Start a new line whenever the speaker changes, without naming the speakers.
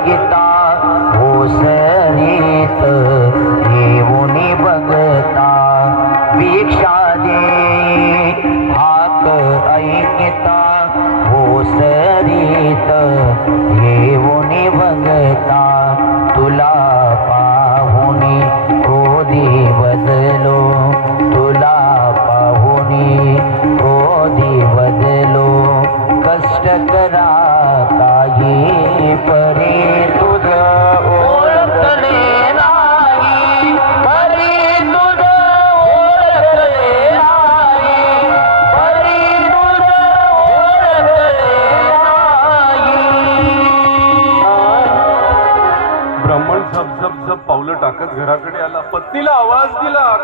ऐकिता ओसरीत येऊनी बघता भिक्षा देही हाक ऐकिता ओसरीत येऊनी बघता तुला पाहुनी, क्रोधी बदलो। तुला पाहुनी, क्रोधी बदलो। कष्ट करा परी
झप झप झप पावलं टाकत घराकडे आला. पत्नीला आवाज दिला.